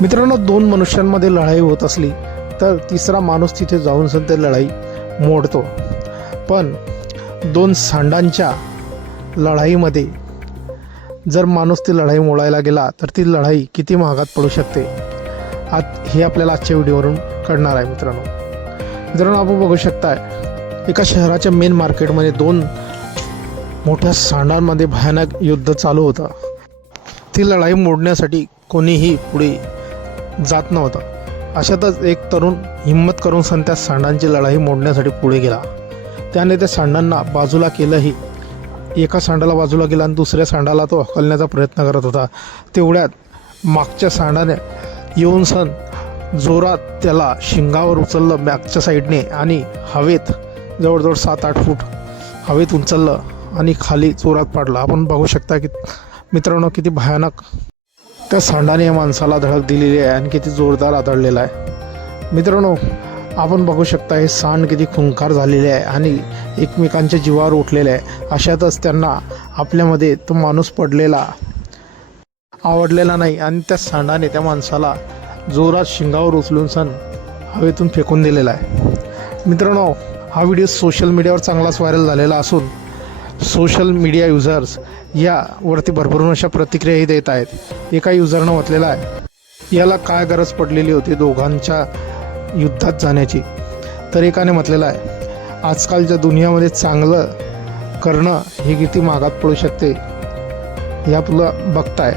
मित्रांनो दोन मनुष्यांमध्ये लढाई होत असली तर तिसरा माणूस तिथे जाऊन सुद्धा ते लढाई मोडतो. पण दोन सांडांच्या लढाईमध्ये जर माणूस ती लढाई मोडायला गेला तर ती लढाई किती महागात पडू शकते? आत हे आपल्याला आजच्या व्हिडिओवरून कळणार आहे मित्रांनो. मित्रांनो आपण बघू शकताय एका शहराच्या मेन मार्केटमध्ये दोन मोठ्या सांडांमध्ये भयानक युद्ध चालू होतं. ती लढाई मोडण्यासाठी कोणीही पुढे जात नव्हतं. अशातच एक तरुण हिंमत करून सण त्या सांडांची लढाई मोडण्यासाठी पुढे गेला. त्याने त्या सांडांना बाजूला केलंही. एका सांडाला बाजूला गेला आणि दुसऱ्या सांडाला तो हकलण्याचा प्रयत्न करत होता. तेवढ्यात मागच्या सांडाने येऊन सण जोरात त्याला शिंगावर उचललं मागच्या साईडने आणि हवेत जवळजवळ सात आठ फूट हवेत उचललं आणि खाली जोरात पाडलं. आपण बघू शकता की मित्रांनो किती भयानक त्या सांडाने या माणसाला धडक दिलेली आहे आणि किती जोरदार आदळलेला आहे. मित्रांनो आपण बघू शकता हे सांड किती खुंकार झालेले आहे आणि एकमेकांच्या जीवावर उठलेले आहे. अशातच त्यांना आपल्यामध्ये तो माणूस पडलेला आवडलेला नाही आणि त्या सांडाने त्या माणसाला जोरात शिंगावर उचलून सण हवेतून फेकून दिलेला आहे. मित्रांनो हा व्हिडिओ सोशल मीडियावर चांगलाच व्हायरल झालेला असून सोशल मीडिया युजर्स यावरती भरभरून अशा प्रतिक्रियाही देत आहेत. एका युजरनं म्हटलेलं आहे याला काय गरज पडलेली होती दोघांच्या युद्धात जाण्याची? तर एकाने म्हटलेलं आहे आजकालच्या दुनियामध्ये चांगलं करणं हे किती मागात पडू शकते हे आपलं बघताय.